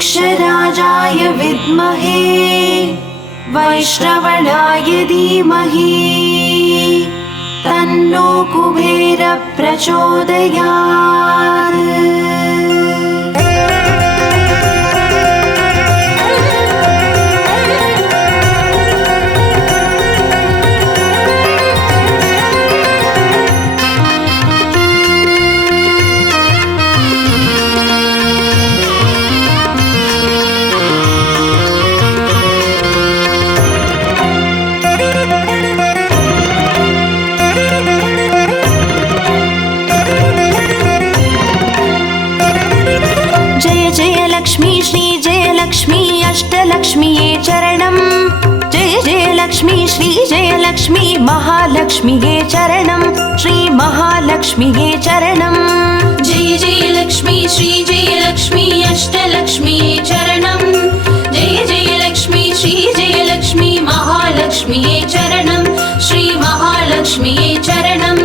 वृक्षराजाय विद्महे वैश्रवणाय धीमहि तन्नो कुबेरः प्रचोदयात्। लक्ष्मी श्री जय लक्ष्मी अष्टलक्ष्मीये चरणं। जय जय लक्ष्मी श्री जय लक्ष्मी महालक्ष्मीये चरणं। श्री महालक्ष्मीये चरणं। जय जय लक्ष्मी श्री जय लक्ष्मी अष्टलक्ष्मीये चरणं। जय जय लक्ष्मी श्री जय लक्ष्मी महालक्ष्मीये चरणं। श्री महालक्ष्मीये चरणं।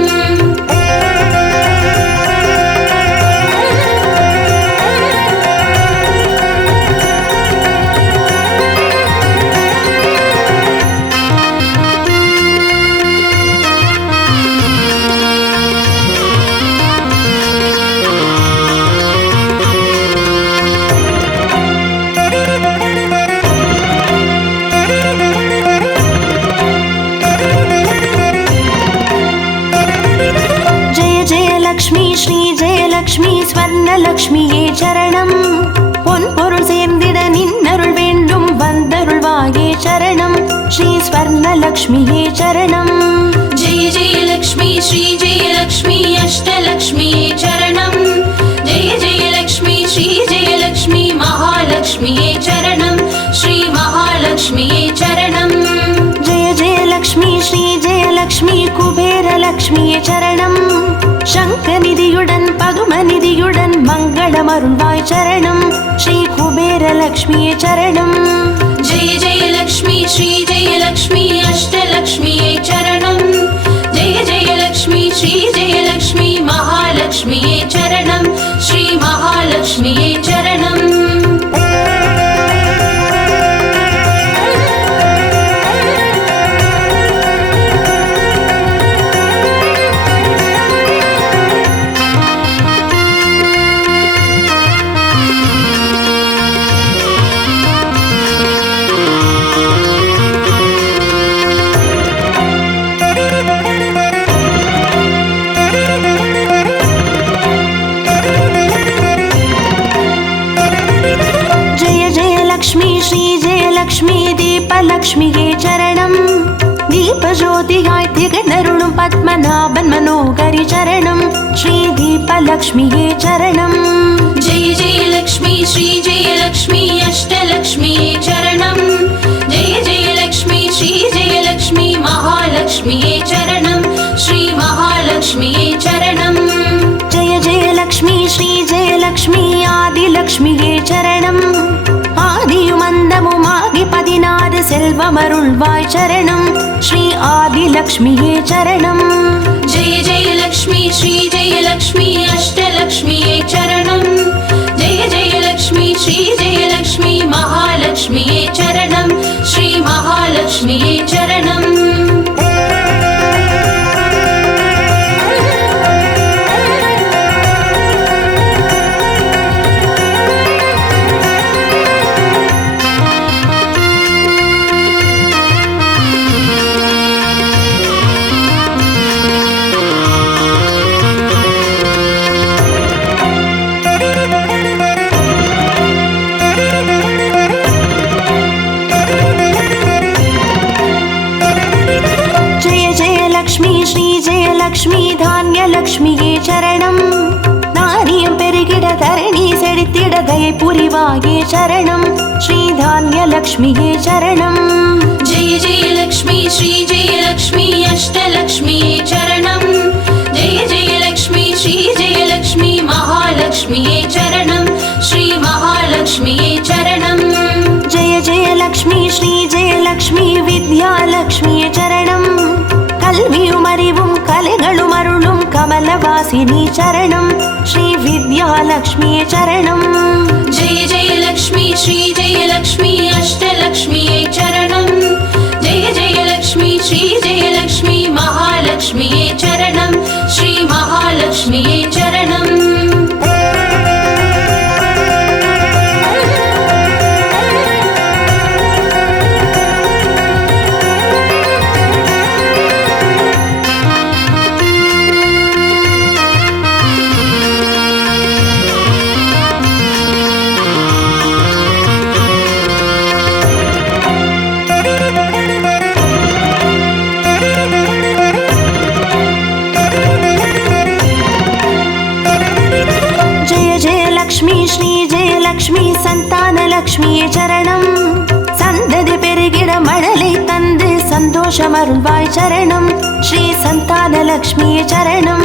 लक्ष्मी श्री जय लक्ष्मी स्वर्णलक्ष्मीये चरणं। பொன்பொருள் சேர்ந்திட நின்னருள் வேண்டும் வந்தருள்வாயே சரணம்। ஸ்ரீ ஸ்வர்ணலக்ஷ்மியே சரணம்। जय जय लक्ष्मी श्री जय लक्ष्मी अष्टलक्ष्मीये चरणं। जय जय लक्ष्मी श्री जय लक्ष्मी महालक्ष्मीये चरणं। श्री महालक्ष्मीये चरणं। जय जय लक्ष्मी श्री जय लक्ष्मी कुबेरलक्ष्मीये चरणं। शङ्खनिधियुடன் पद्मनिधियुடன் मङ्गलमरुள்வாய் चरणं। श्री कुबेरलक्ष्मीये चरणं। जय जय लक्ष्मी श्री जय लक्ष्मी अष्टलक्ष्मीये चरणं। जय जय लक्ष्मी श्री जय लक्ष्मी महालक्ष्मीये चरणं। श्री महालक्ष्मीये चरणं। லக்ஷ்மி தீபலக்ஷ்மியே சரணம். தீபஜோதியாய் திகழ்ந்தருளும் பத்மநாபன் மனோகரி சரணம். ஸ்ரீ தீபலக்ஷ்மியே சரணம். ஜெய ஜெய லக்ஷ்மி ஸ்ரீ ஜெய லக்ஷ்மி அஷ்டலக்ஷ்மியே சரணம். ஜெய ஜெய லக்ஷ்மி ஸ்ரீ ஜெய லக்ஷ்மி மகாலக்ஷ்மியே சரணம். ஸ்ரீ மகாலக்ஷ்மியே சரணம். ஜெய ஜெய லக்ஷ்மி ஸ்ரீ ஜெய லக்ஷ்மி ஆதிலக்ஷ்மியே சரணம். ஆதியும் அந்தமுமாகி 16 செல்வமருள்வாய் சரணம். ஸ்ரீ ஆதிலக்ஷ்மியே சரணம். ஜெய ஜெய லக்ஷ்மி ஸ்ரீ ஜெய லக்ஷ்மி அஷ்டலக்ஷ்மியே சரணம். ஜெய ஜெய லக்ஷ்மி ஸ்ரீ ஜெய லக்ஷ்மி மகாலக்ஷ்மியே சரணம். ஸ்ரீ மகாலக்ஷ்மியே சரணம். லக்ஷ்மி தான்யலக்ஷ்மியே சரணம். நாரியம் பெருகிட தரணி செழித்திட தயை புரிவாயே சரணம். ஸ்ரீ தான்யலக்ஷ்மியே சரணம். ஜெய ஜெய லக்ஷ்மி ஸ்ரீ ஜெய லக்ஷ்மி அஷ்டலக்ஷ்மியே சரணம். ஜெய ஜெய லக்ஷ்மி ஸ்ரீ ஜெய லக்ஷ்மி மகாலக்ஷ்மியே சரணம். ஸ்ரீ மகாலக்ஷ்மியே சரணம். ஜெய ஜெய லக்ஷ்மி ஸ்ரீ ஜெய லக்ஷ்மி வித்யாலக்ஷ்மியே சரணம். கல்வியும் அறிவும் கலைகளும் அருளும் கமலவாசி विलासिनी चरणं श्री विद्यालक्ष्मी चरणं जय जय लक्ष्मी श्री जय लक्ष्मी अष्टलक्ष्मी चरणं जय जय लक्ष्मी श्री जय लक्ष्मी महालक्ष्मी चरणं श्री महालक्ष्मी चरणं लक्ष्मी श्री जय लक्ष्मी संतान लक्ष्मी चरणं सन्ददि पेरुगिड मडलै तंदु सन्तोषमरुळ्वाय चरणं श्री संतान लक्ष्मी चरणं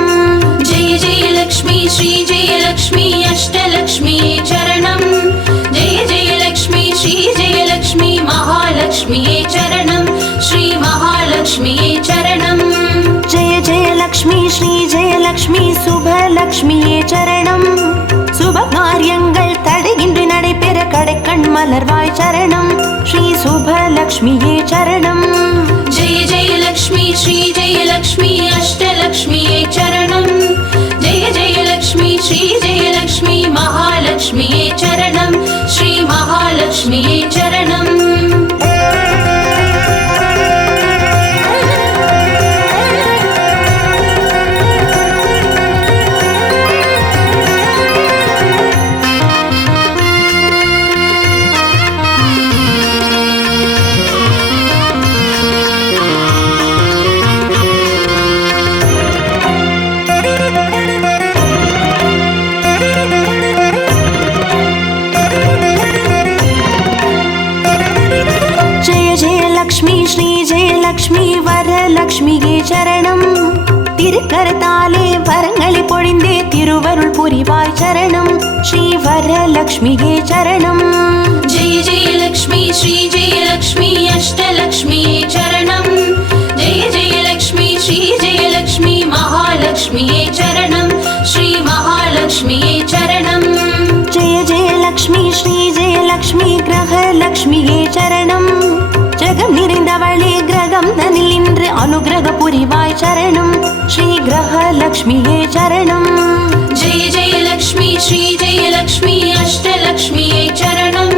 जय जय लक्ष्मी श्री जय लक्ष्मी अष्टलक्ष्मी चरणं जय जय लक्ष्मी श्री जय लक्ष्मी महालक्ष्मी चरणं श्री महालक्ष्मी चरणं जय जय लक्ष्मी श्री जय लक्ष्मी शुभलक्ष्मी चरणं சுபகாரியங்கள் தடையின்றி நடைபெற கடைக்கண் மலர்வாய் சரணம் ஸ்ரீ சுபலக்ஷ்மியே சரணம் ஜெய ஜெய லக்ஷ்மி ஸ்ரீ ஜெய லக்ஷ்மி அஷ்டலக்ஷ்மியே சரணம் ஜெய ஜெய லக்ஷ்மி ஸ்ரீ ஜெய லக்ஷ்மி மகாலக்ஷ்மியே சரணம் ஸ்ரீ மகாலக்ஷ்மியே சரணம் லக்ஷ்மி வரலக்ஷ்மியே சரணம் திருக்கரத்தாலே வரங்களை பொழிந்தே திருவருள் புரிவாய் சரணம் ஸ்ரீ வரலக்ஷ்மியே சரணம் ஜெய ஜெய லக்ஷ்மி ஸ்ரீ ஜெய லக்ஷ்மி அஷ்டலக்ஷ்மியே சரணம் ஜெய ஜெய லக்ஷ்மி ஸ்ரீ ஜெய லக்ஷ்மி மகாலக்ஷ்மியே சரணம் ஸ்ரீ மகாலக்ஷ்மியே சரணம் ஜெய ஜெய லக்ஷ்மி ஸ்ரீ ஜெய லக்ஷ்மி கிரகலக்ஷ்மியே சரணம் ஜெகம் நிறைந்தவளே கிரகம் தனில் இன்று அனுகிரக புரிவாய் சரணம் ஸ்ரீ கிரகலக்ஷ்மியே சரணம் ஜெய ஜெய லக்ஷ்மி ஸ்ரீ ஜெய லக்ஷ்மி அஷ்டலக்ஷ்மியே சரணம்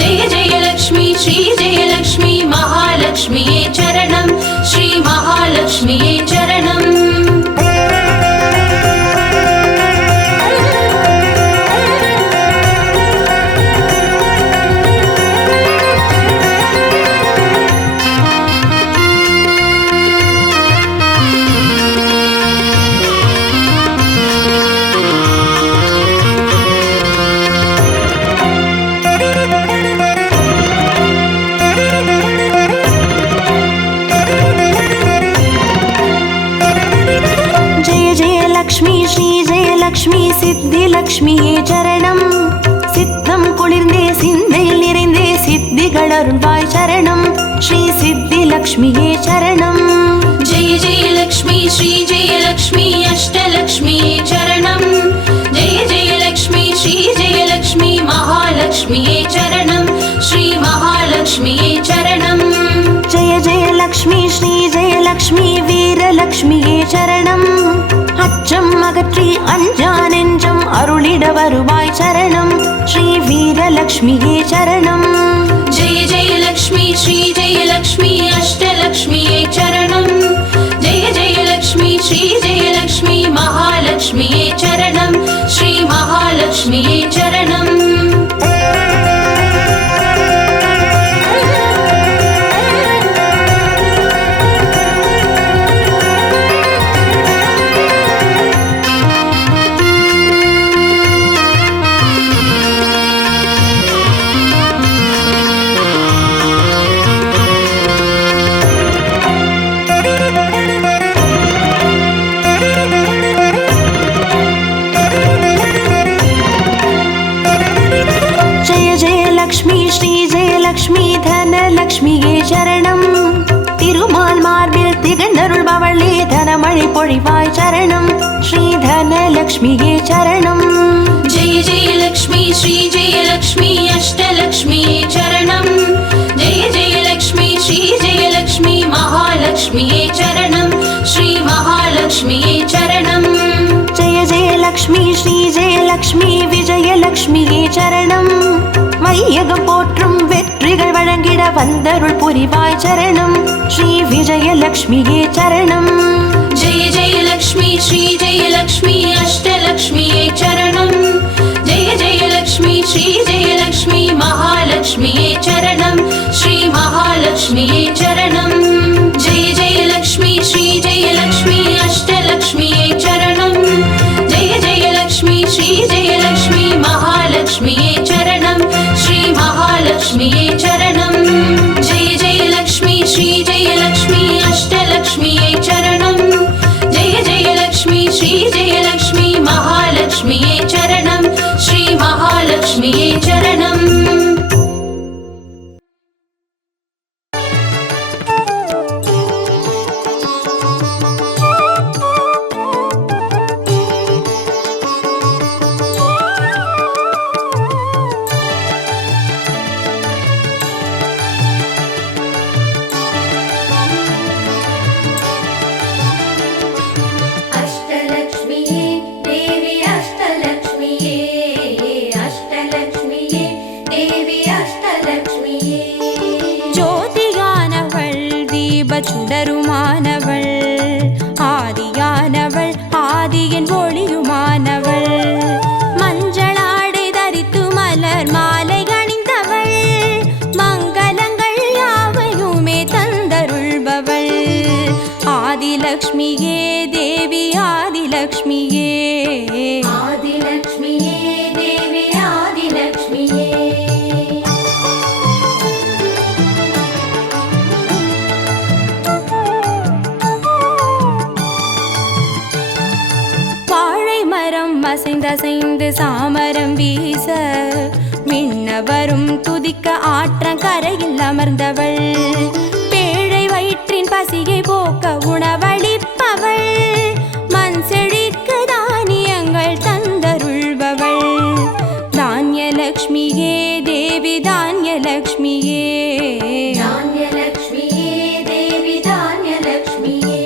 ஜெய ஜெய லக்ஷ்மி ஸ்ரீ ஜெய லக்ஷ்மி மகாலக்ஷ்மியே சரணம் ஸ்ரீ மகாலக்ஷ்மியே சரணம் லக்ஷ்மி ஸ்ரீ ஜெய லக்ஷ்மி சித்தி லக்ஷ்மியே சரணம் சித்தம் குளிர்ந்தே சிந்தையில் நிறைந்தே சித்திகள் அருள்வாய் சரணம் ஸ்ரீ சித்தி லக்ஷ்மியே சரணம் ஜெய ஜெய லக்ஷ்மி ஸ்ரீ ஜெய லக்ஷ்மி அஷ்டலக்ஷ்மியே சரணம் ஜெய ஜெய லக்ஷ்மி ஸ்ரீ ஜெய லக்ஷ்மி மகாலக்ஷ்மியே சரணம் ஸ்ரீ மகாலக்ஷ்மியே சரணம் ஜெய ஜெய லக்ஷ்மி ஸ்ரீ ஜெய லக்ஷ்மி வீரலக்ஷ்மியே சரணம் அச்சம் அகற்றி அஞ்சா நெஞ்சம் அருளிட வருவாய் சரணம் ஸ்ரீ வீரலக்ஷ்மியே சரணம் ஜெய ஜெய லக்ஷ்மி ஸ்ரீ ஜெய லக்ஷ்மி அஷ்டலக்ஷ்மியே சரணம் ஜெய ஜெய லக்ஷ்மி ஸ்ரீ ஜெய லக்ஷ்மி மகாலக்ஷ்மியே சரணம் ஸ்ரீ மகாலக்ஷ்மியே சரணம் லக்ஷ்மி தனலக்ஷ்மியே சரணம் திருமால் மார்பில் திகழ்ந்தருள்பவளே தனமழை பொழிவாய் சரணம் ஸ்ரீ धनलक्ष्मिये चरणम्। जय जय लक्ष्मी श्री जय लक्ष्मी अष्टलक्ष्मिये चरणम्। जय जय लक्ष्मी श्री जय लक्ष्मी महालक्ष्मिये चरणम्। श्री महालक्ष्मिये चरणम्। जय जय लक्ष्मी श्री जय लक्ष्मी विजयलक्ष्मिये चरणम्। வையகம் போற்றும் வெற்றிகள் வழங்கிட வந்தருள் புரிவாய் சரணம் ஸ்ரீ விஜயலக்ஷ்மியே சரணம். जय जय लक्ष्मी श्री जय लक्ष्मी अष्टलक्ष्मिये चरणम्। जय जय लक्ष्मी श्री जय लक्ष्मी महालक्ष्मिये चरणम्। श्री महालक्ष्मिये चरणम्। जय जय लक्ष्मी श्री जय लक्ष्मी अष्टलक्ष्मिये चरणम्। जय जय लक्ष्मी श्री जय लक्ष्मी महालक्ष्मिये चरणम्। श्री महालक्ष्मिये चरणम्। जय जय लक्ष्मी श्री जय लक्ष्मी अष्टलक्ष्मिये चरणम्। जय जय लक्ष्मी श्री जय लक्ष्मी महालक्ष्मिये चरणम्। श्री महालक्ष्मिये चरणम्। अष्टलक्ष्मिये देवी अष्टलक्ष्मिये अष्टलक्ष्मिये देवी अष्टलक्ष्मिये ஜோதியானவள் தீப சுடருமானவள் ஆதியானவள் ஆதியின் ஒளியுமானவள் மஞ்சளாடை தரித்து மலர் மாலை அணிந்தவள் மங்களங்கள் யாவையுமே தந்தருள்பவள் ஆதிலக்ஷ்மியே தேவி ஆதிலக்ஷ்மியே आदिलक्ष्मिये देवी आदिलक्ष्मिये வாழை மரம் அசைந்தசைந்து சாமரம் வீச மின்னவரும் துதிக்க ஆற்றங்கரையில் அமர்ந்தவள் பேழை வயிற்றின் பசியை போக்க உணவளிப்பவள் மண் செழிக்க தானியங்கள் தந்தருள்பவள் தானியலக்ஷ்மியே தேவி தானியலக்ஷ்மியே धान्यलक्ष्मिये देवी धान्यलक्ष्मिये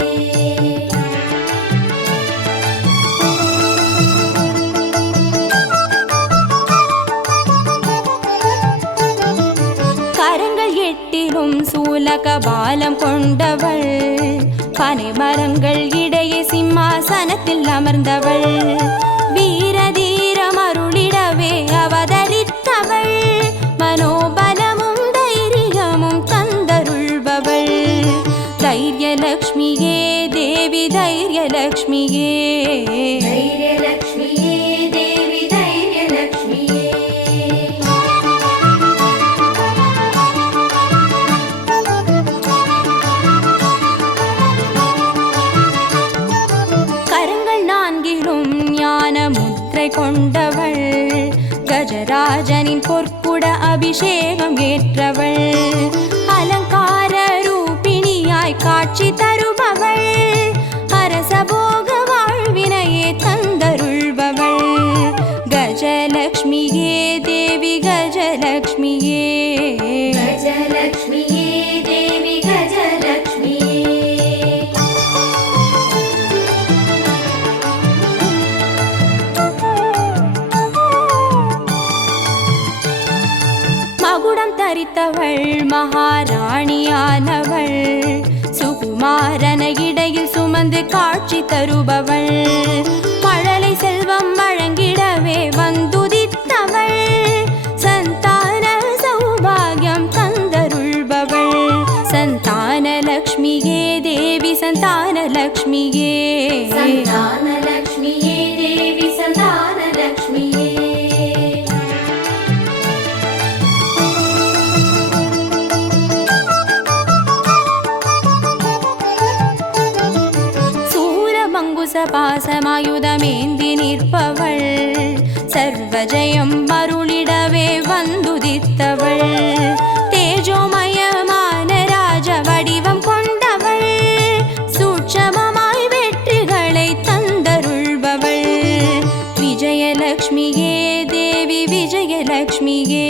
கரங்கள் எட்டிலும் சூலக பாலம் கொண்டவள் பனை மரங்கள் இடையே சிம்மாசனத்தில் அமர்ந்தவள் வீர தீரம் அருளிடவே அவதரித்தவள் மனோபலமும் தைரியமும் தந்தருள்பவள் தைரியலக்ஷ்மியே தேவி தைரியலக்ஷ்மியே धैर्यलक्ष्मिये देवी धैर्यलक्ष्मिये கரங்கள் நான்கிலும் ஞான முத்திரை கொண்டவள் கஜராஜனின் பொற்குட அபிஷேகம் ஏற்றவள் அலங்கார ரூபிணியாய் காட்சி தருபவள் அரசபோக வாழ்வினையே தந்தருள்பவள் கஜலக்ஷ்மியே தேவி கஜலக்ஷ்மியே गजलक्ष्मिये देवी गजलक्ष्मिये மகுடம் தரித்தவள் மகாராணியானவள் சுகுமாரன இடையில் சுமந்து காட்சி தருபவள் மழலை செல்வம் வழங்கிடவே வந்துதித்தவள் சந்தான சௌபாகியம் தந்தருள்பவள் சந்தானலக்ஷ்மியே தேவி சந்தானலக்ஷ்மியே सन्तानलक्ष्मिये देवी सन्तानलक्ष्मिये பாசமாயுதமேந்தி நிற்பவள் சர்வஜயம் அருளிடவே வந்துதித்தவள் தேஜோமயமான ராஜ வடிவம் கொண்டவள் சூட்சமமாய் வெற்றிகளை தந்தருள்பவள் விஜயலக்ஷ்மியே தேவி விஜயலக்ஷ்மியே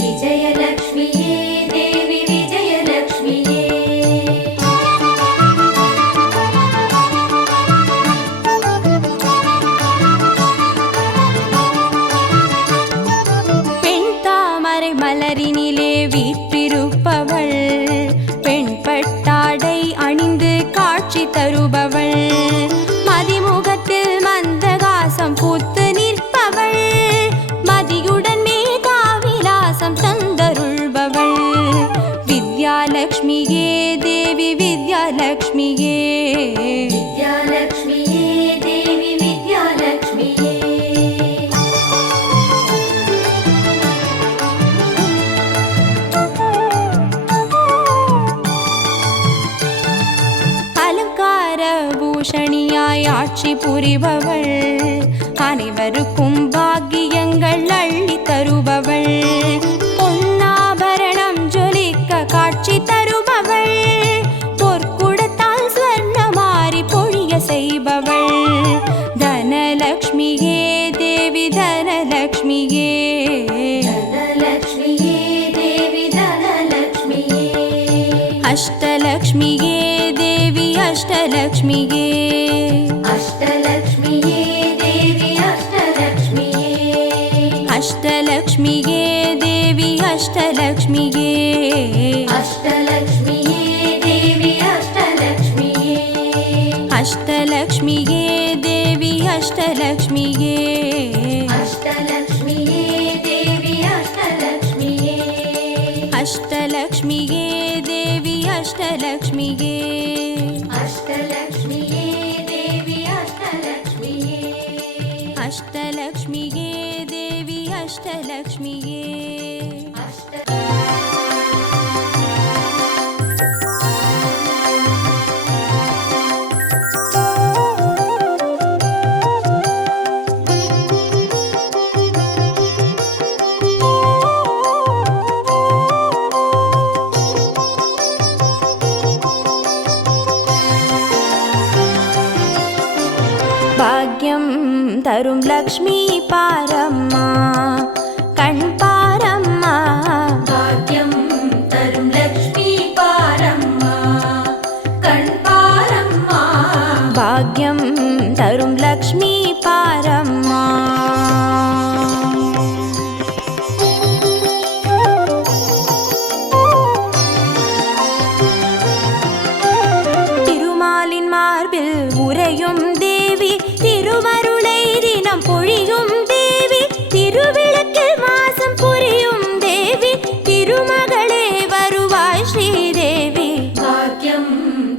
விஜயலக்ஷ்மியே தேவி விஜயலக்ஷ்மியே பெண் தாமரை மலரினிலே வீற்றிருப்பவள் பெண் பட்டாடை அணிந்து காட்சி தருபவள் மதிமுகத்தில் மந்தகாசம் பூத்து நிற்பவள் மதியுடன் மேகாவிலாசம் தந்தருள்பவள் வித்யாலக்ஷ்மியே தேவி வித்யாலக்ஷ்மியே வித்யாலக்ஷ்மியே தேவி வித்யாலக்ஷ்மியே அலங்கார பூஷணியாய் ஆட்சி புரிபவள் அனைவருக்கும் பாக்கியங்கள் அள்ளி தருபவள் பொன்னாபரணம் ஜொலிக்க காட்சி தருபவள் பொற்குடத்தால் ஸ்வர்ணமாரி பொழிய செய்பவள் தனலக்ஷ்மியே தேவி தனலக்ஷ்மியே தனலக்ஷ்மியே தேவி தனலக்ஷ்மியே அஷ்டலக்ஷ்மியே தேவி அஷ்டலக்ஷ்மியே அஷ்டலக்ஷ்மியே தேவி அஷ்டலக்ஷ்மியே அஷ்டலக்ஷ்மியே தேவி அஷ்டலக்ஷ்மியே அஷ்டலக்ஷ்மியே தேவி அஷ்டலக்ஷ்மியே அஷ்டலக்ஷ்மியே தேவி அஷ்டலக்ஷ்மியே அஷ்டலக்ஷ்மியே தேவி அஷ்டலக்ஷ்மியே அஷ்டலக்ஷ்மியே தேவி அஷ்டலக்ஷ்மியே அஷ்டலக்ஷ்மியே தேவி அஷ்டலக்ஷ்மியே அஷ்டலக்ஷ்மியே தேவி அஷ்டலக்ஷ்மியே பாக்யம் தரும் லக்ஷ்மி பாரம்மா கண் பாரம்மா பாக்யம் தரும் லக்ஷ்மி பாரம்மா கண் பாரம்மா பாக்யம் தரும் லக்ஷ்மி பாரம்மா திருமாலின் மார்பில் உறையும் தேவி திருவருளை தினம் பொழியும் தேவி திருவிளக்கில் மாசம் புரியும் தேவி திருமகளே வருவாய் ஸ்ரீதேவி பாக்யம்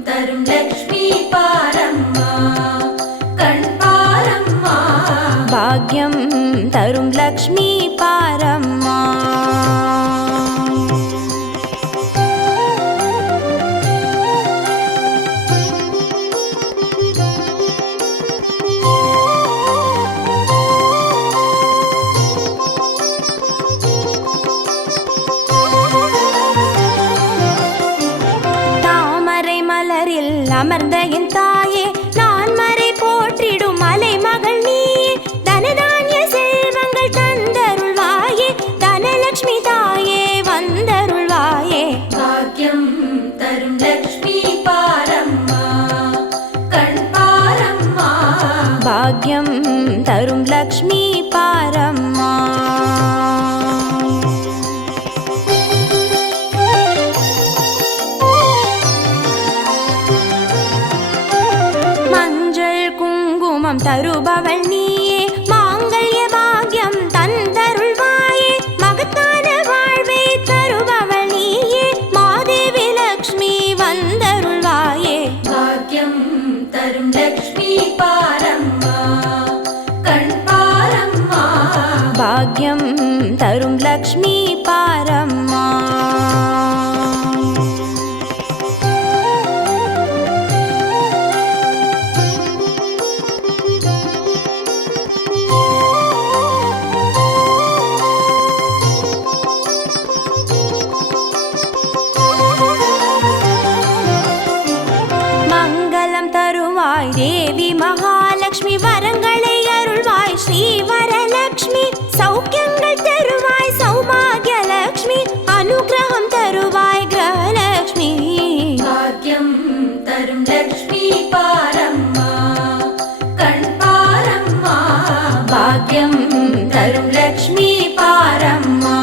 தரும் லக்ஷ்மி பாரம்மா கண் பாரம்மா பாக்யம் தரும் லக்ஷ்மி பாரம்மா தாமரை மலரில் அமர்ந்த என் தாயே நான் மறை போற்றிடும் மலை மகள் நீயே தனதானிய செல்வங்கள் தந்தருள்வாயே தனலக்ஷ்மி தாயே வந்தருள்வாயே பாக்யம் தரும் லக்ஷ்மி பாரம்மா கண் பாரம்மா பாக்யம் தரும் லக்ஷ்மி பாரம்மா மஞ்சள் குங்குமம் தருபவள் நீயே மாங்கல்ய பாக்யம் தந்தருள்வாயே மகத்தான வாழ்வை தருபவள் நீயே மாதேவி லக்ஷ்மி வந்தருள்வாயே பாக்யம் தரும் லக்ஷ்மி பாரம்மா கண் பாரம்மா பாக்யம் தரும் லக்ஷ்மி பாரம்மா மங்களம் தருவாய் தேவி மகாலட்சுமி வரங்களை அருள்வாய் ஸ்ரீ வரலட்சுமி பாக்யம் தரும் லக்ஷ்மி பாரம்மா.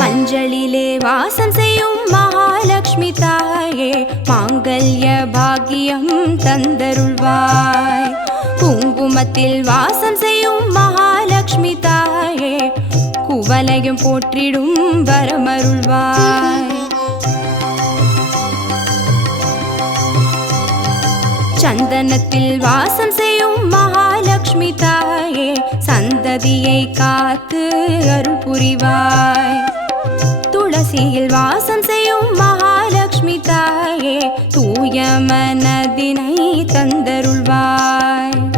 மஞ்சளிலே வாசம் செய்யும் மகாலட்சுமி தாயே, மாங்கல்ய பாக்கியம் தந்தருள்வாய். குங்குமத்தில் வாசம் செய்யும் மகாலட்சுமி தாயே, குவலையும் போற்றிடும் வரமருள்வாய். சந்தனத்தில் வாசம் செய்யும் மகாலட்சுமி தாயே, சந்ததியை காத்து அருள் புரிவாய். துளசியில் வாசம் செய்யும் மகாலட்சுமி தாயே, தூய மனதினை தந்தருள்வாய்.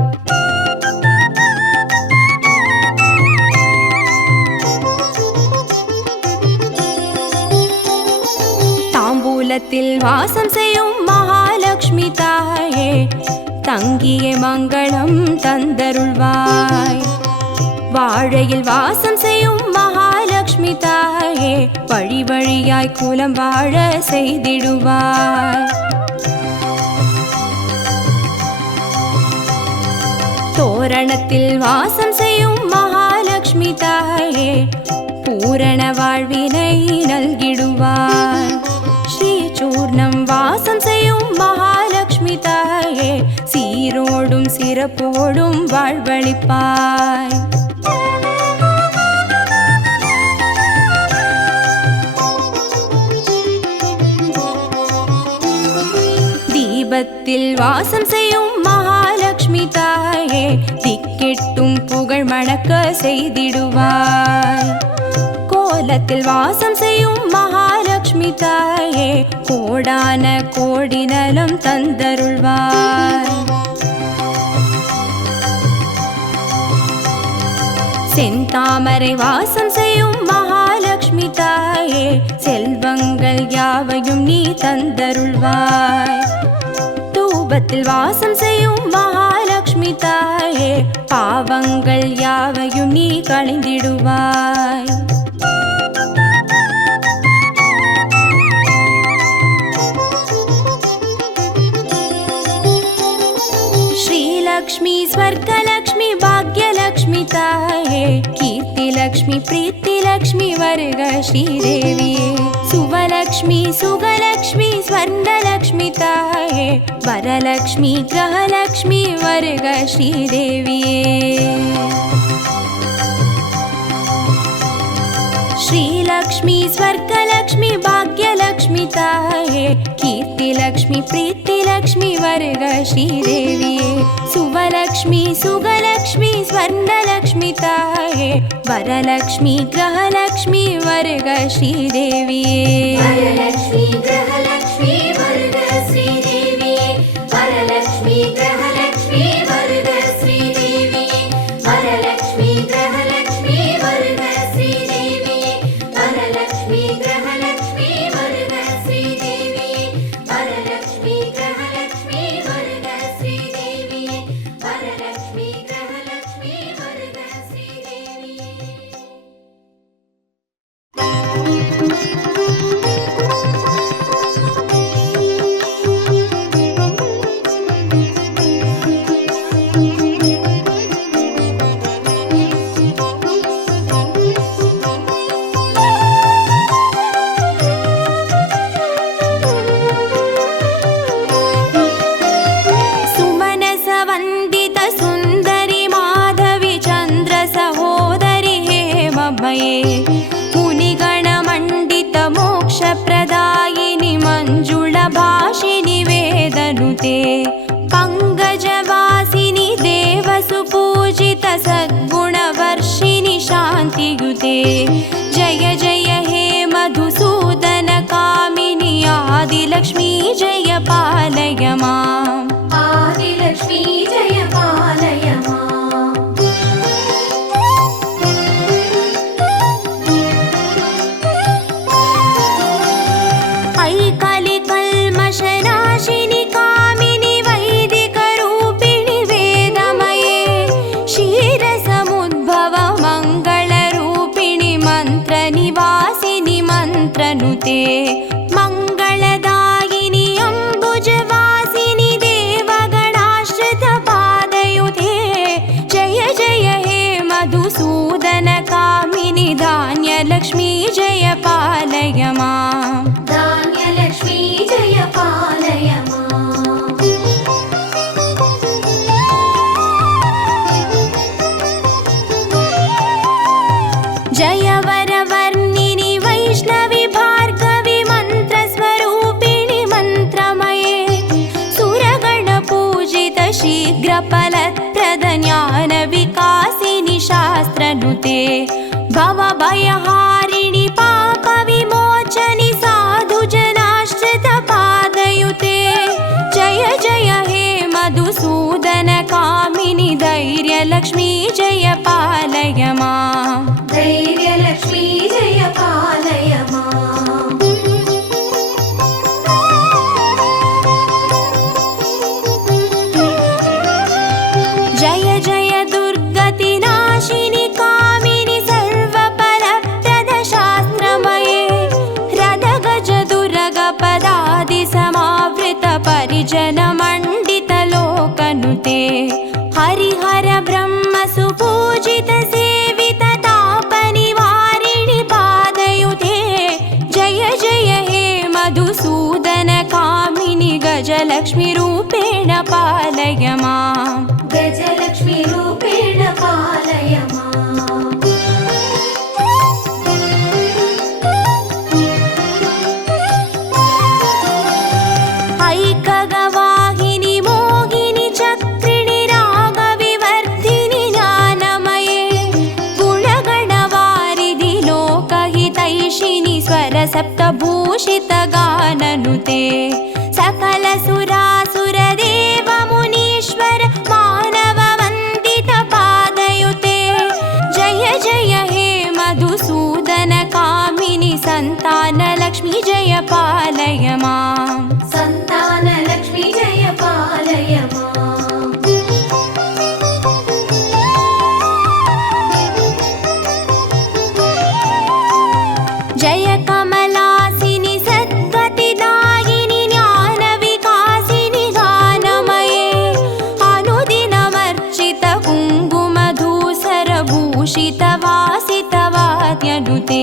தாம்பூலத்தில் வாசம் செய்யும் மகாலட்சுமி தாயே, தங்கிய மங்களம் தந்தருள்வாய். வாழையில் வாசம் செய்யும் மகாலட்சுமி தாயே, வழி வழியாய் குலம் வாழ செய்திடுவாய். தோரணத்தில் வாசம் செய்யும் மகாலட்சுமி தாயே, பூரண வாழ்வினை நல்கிடுவாய். ஸ்ரீ சூர்ணம் வாசம் செய்யும் மகாலட்சுமி தாயே, சீரோடும் சிறப்போடும் வாழ்வளிப்பாய். தீபத்தில் வாசம் செய்யும் மகாலட்சுமி தாயே, திக்கெட்டும் புகழ் மணக்க செய்திடுவாய். கோலத்தில் வாசம் செய்யும் மகாலட்சுமி தாயே, கோடான கோடி நலம் தந்தருள்வாய். செந்தாமரை வாசம் செய்யும் மகாலட்சுமி தாயே, செல்வங்கள் யாவையும் நீ தந்தருள்வாய். தூபத்தில் வாசம் செய்யும் மகாலட்சுமி தாயே, பாவங்கள் யாவையும் நீ களைந்திடுவாய். श्रीलक्ष्मी स्वर्गलक्ष्मी भाग्यलक्ष्मी ताये, कीर्तिलक्ष्मी प्रीतिलक्ष्मी वर्ग श्रीदेविये. सुवलक्ष्मी सुगलक्ष्मी स्वर्णलक्ष्मी ताये, वरलक्ष्मी ग्रहलक्ष्मी वर्ग श्रीदेविये. श्रीलक्ष्मी स्वर्गलक्ष्मी भाग्यलक्ष्मी ताये, कीर्तिलक्ष्मी प्रीतिलक्ष्मी वर्ग श्रीदेविये. सुवलक्ष्मी सुगलक्ष्मी स्वर्णलक्ष्मी ताये, वरलक्ष्मी ग्रहलक्ष्मी वर्ग श्रीदेविये. वरलक्ष्मी ग्रहलक्ष्मी वर्ग श्रीदेविये. वरलक्ष्मी ग्रहलक्ष्मी वर्ग श्रीदेविये. वरलक्ष्मी ग्रहलक्ष्मी वर्ग श्रीदेविये. वरलक्ष्मी ग्रहलक्ष्मी वर्ग श्रीदेविये. वरलक्ष्मी ग्रहलक्ष्मी वर्ग श्रीदेविये. वरलक्ष्मी ग्रहलक्ष्मी वर्ग श्रीदेविये. सुमनस वन्दित सुन्दरि माधवी चन्द्र सहोदरि हेममये, मुनिगणमण्डित मोक्षप्रदायिनि मञ्जुला भाषिनि वेदनुते. पङ्कजवासिनि देवसुपूजित सद्गुणवर्षिणि शान्तियुते. जय जय हे मधुसूदन कामिनि आदिलक्ष्मी जय पालय माम्. आदिलक्ष्मी जय पालय माम्. मन्त्रनुते मङ्गलदायिनि अम्बुजवासिनि देवगणाश्रितपादयुते जय जय हे मधुसूदनकामिनि धान्यलक्ष्मी जय पालय माम् धान्यलक्ष्मी जय पालय माम् जय वरवर्णिनि वैष्णवि भार्गवि मन्त्रस्वरूपिणि मन्त्रमये सुरगणपूजित शीघ्रफलप्रद ज्ञानविकासिनि शास्त्रनुते भवभयहारिणि पापविमोचनि साधुजनाश्रितपादयुते जय जय हे मधुसूदनकामिनि धैर्यलक्ष्मी जय पालय माम् धैर्यलक्ष्मी जय पालय माम् जय जय दुर्गतिनाशिनि कामिनि सर्वफलप्रद शास्त्रमये रदगजदुर्गपदादिसमावृत परिजनमण्डितलोकनुते हरिहर ब्रह्म सुपूजित सेवित तापनिवारिणि पादयुते जय जय हे मधुसूदनकामिनि गजलक्ष्मी रूपेण पालय माम् गजलक्ष्मी रूपेण पालय माम् ऐकगवाहिनि मोहिनि चक्रिणि रागविवर्धिनि ज्ञानमये गुणगणवारिधि लोकहितैषिणि स्वरसप्तभूषितगाननुते सकलसुरासुरदेवमुनीश्वर मानववन्दितपादयुते जय जय हे मधुसूदनकामिनि सन्तानलक्ष्मी जय पालय माम् सन्तानलक्ष्मी जय पालय माम् जय कमलासिनि सद्गतिदायिनि ज्ञानविकासिनि गानमये अनुदिनमर्चित कुङ्कुमधूसरभूषितवासितवाद्यनुते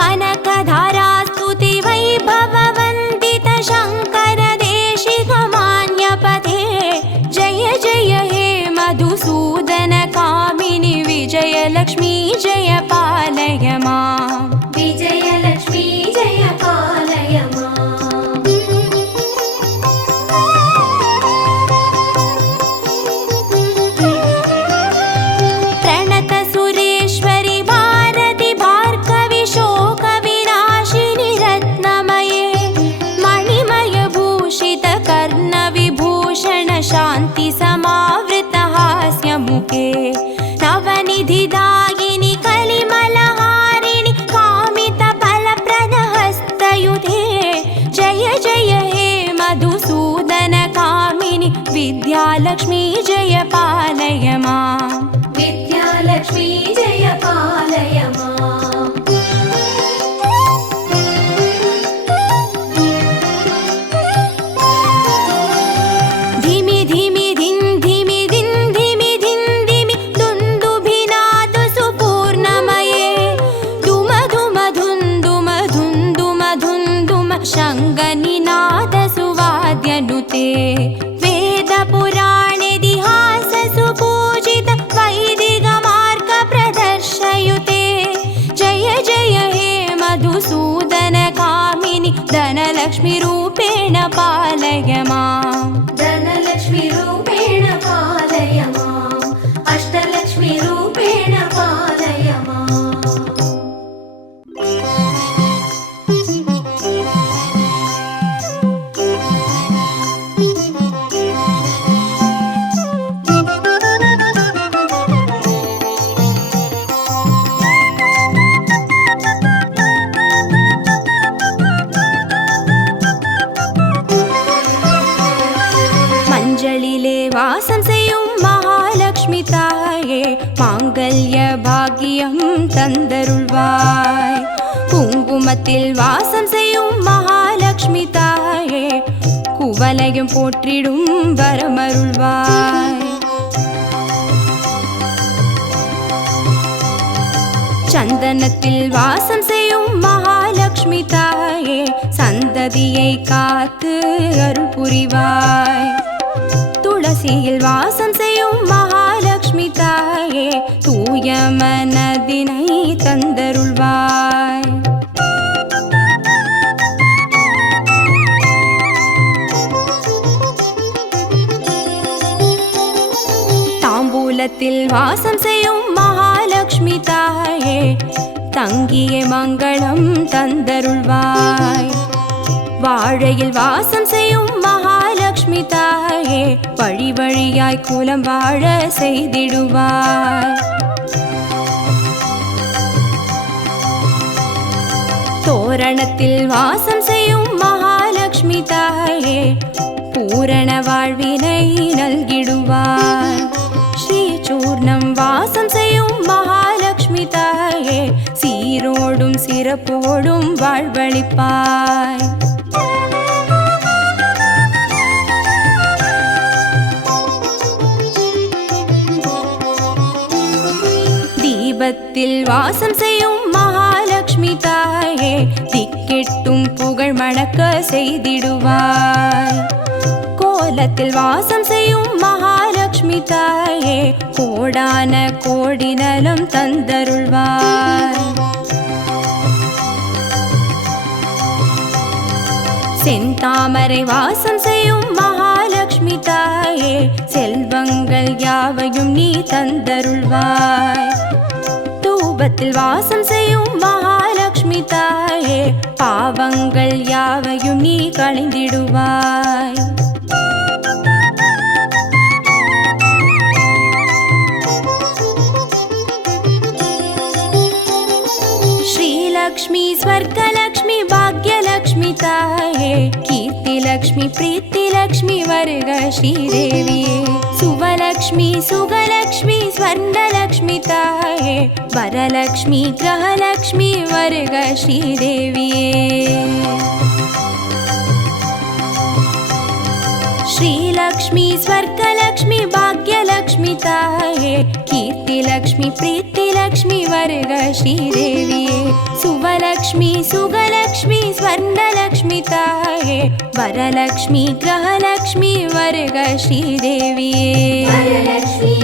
कनकधारास्तुति वैभववन्दित शङ्कर देशिकमान्यपते जय जय हे मधुसूदनकामिनि विजयलक्ष्मी जय पालय माम् विजयलक्ष्मी जय पालय माम् प्रणत सुरेश्वरि भारति भार्गवि शोकविनाशिनि रत्नमये मणिमयभूषित कर्णविभूषण शान्ति समावृत हास्यमुखे नवनिधिदायिनि कलिमलहारिणि कामितफलप्रद हस्तयुते जय जय हे मधुसूदनकामिनि विद्यालक्ष्मी जय पालय माम् विद्यालक्ष्मी जय पालय माम् धिमि धिमि धिन् धिमि धिन् धिमि धिन् धिमि दुन्दुभिनादु सुपूर्णमये दुम दुम धुन् दुम धुन् दुम धुन् दुम शङ्गनिनाद सुवाद्यनुते वेदपुराणेतिहास सुपूजित वैदिकमार्ग प्रदर्शयुते जय जय हे मधुसूदनकामिनि धनलक्ष्मी रूपेण पालय माम् धनलक्ष्मी रूपेण पालय माम् अष्टलक्ष्मी रूपेण पालय माम् வாசம் செய்யும் மகாலட்சுமி தாயே மாங்கல்ய பாக்கியம் தந்தருள்வாய். குங்குமத்தில் வாசம் செய்யும் மகாலட்சுமி தாயே குவலையும் போற்றிடும் வரமருள்வாய். சந்தனத்தில் வாசம் செய்யும் மகாலட்சுமி தாயே சந்ததியை காத்து அருள் புரிவாய். துளசியில் வாசம் செய்யும் மகாலட்சுமி தாயே தூய மனதினை தந்தருள்வாய். தாம்பூலத்தில் வாசம் செய்யும் மகாலட்சுமி தாயே தங்கிய மங்களம் தந்தருள்வாய். வாழையில் வாசம் செய்யும் மகாலட்சுமி தாயே வழி வழியாய் குலம் வாழ செய்திடுவாய். தோரணத்தில் வாசம் செய்யும் மகாலட்சுமி தாயே பூரண வாழ்வினை நல்கிடுவாய். ஸ்ரீசூர்ணம் வாசம் செய்யும் மகாலட்சுமி தாயே சீரோடும் சிறப்போடும் வாழ்வளிப்பாய். தீபத்தில் வாசம் செய்யும் மகாலட்சுமி தாயே திக்கெட்டும் புகழ் மணக்க செய்திடுவாய். கோலத்தில் வாசம் செய்யும் மகாலட்சுமி தாயே கோடான கோடி நலம் தந்தருள்வாய். செந்தாமரை வாசம் செய்யும் மகாலட்சுமி தாயே செல்வங்கள் யாவையும் நீ தந்தருள்வாய். தூபத்தில் வாசம் செய்யும் மகாலட்சுமி தாயே பாவங்கள் யாவையும் நீ களைந்திடுவாய். श्रीलक्ष्मी स्वर्गलक्ष्मी भाग्यलक्ष्मी ताये कीर्तिलक्ष्मी प्रीतिलक्ष्मी वर्ग श्रीदेविये सुवलक्ष्मी सुगलक्ष्मी स्वर्णलक्ष्मी ताये वरलक्ष्मी ग्रहलक्ष्मी वर्ग श्रीदेविये श्रीलक्ष्मी स्वर्गलक्ष्मी भाग्यलक्ष्मी ताये कीर्तिलक्ष्मी प्रीतिलक्ष्मी वर्ग श्रीदेविये सुवलक्ष्मी सुगलक्ष्मी स्वर्णलक्ष्मी ताये वरलक्ष्मी ग्रहलक्ष्मी वर्ग श्रीदेविये वरलक्ष्मी